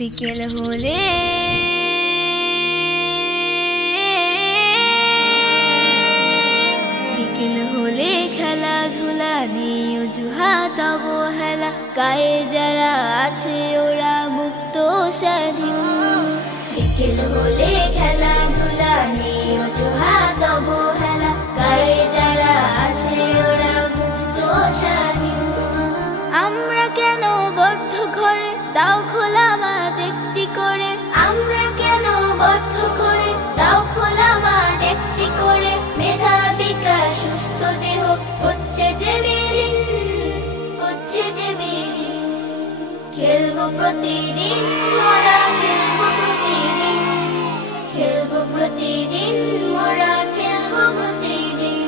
বিকেল হলে খেলাধুলা নেই অজুহাত অবহেলা, গায়ে যারা আছে ওরা মুক্ত স্বাধীন। বিকেল হলে খেলাধুলা নেই অজুহাত অবহেলা, গায়ে যারা আছে ওরা মুক্ত স্বাধীন। আমরা কেন বদ্ধ ঘরে, দাও খোলা মাঠ একটি করে। আমরা কেন বদ্ধ ঘরে, দাও খোলা মাঠ একটি করে। মেধা বিকাশ সুস্থ দেহ হচ্ছে যে বিলীন, হচ্ছে যে বিলীন। খেলবো প্রতিদিন মোরা, খেলবো প্রতিদিন, খেলবো প্রতিদিন মোরা, খেলবো প্রতিদিন,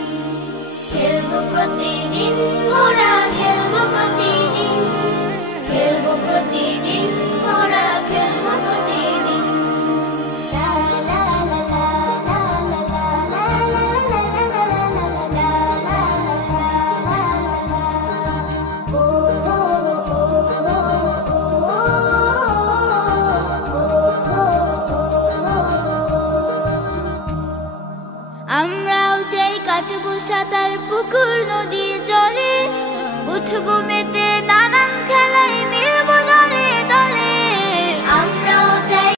খেলবো প্রতিদিন মোরা, খেলবো প্রতিদিন, খেলবো প্রতিদিন মোরা, খেলবো প্রতিদিন। আমরাও চাই কাটবো সাঁতার পুকুর নদী জলে, উঠবো মেতে